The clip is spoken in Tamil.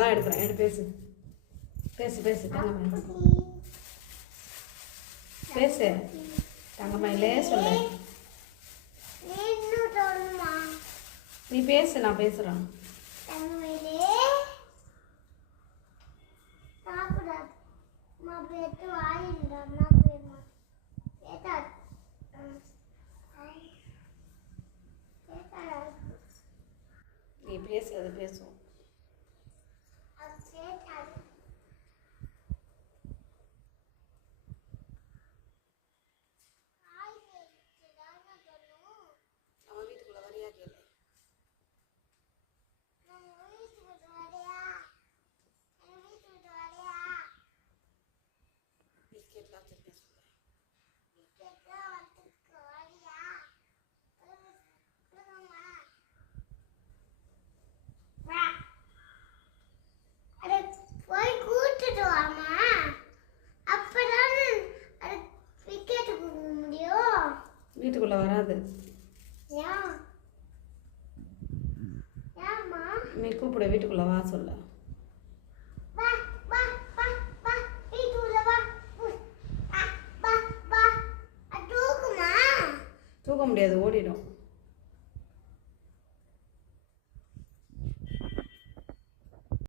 அதான் எடுக்கிறேன். எடு, பேசு பேசு பேசு தங்கமயில் பேசு. தங்கமயிலே சொல்லு. நீ பேசு, நான் பேசுகிறேன். நீ பேசு, அது பேசுவோம். நம்ம வீட்டுக்குள்ள வரியா கேளு. பிஸ்கெட்லாம் வச்சிருக்கேன் சொல்லு. வீட்டுக்குள்ள வராது. நீ கூப்பிட, வீட்டுக்குள்ள வா சொல்ல. தூக்க முடியாது, ஓடிடும்.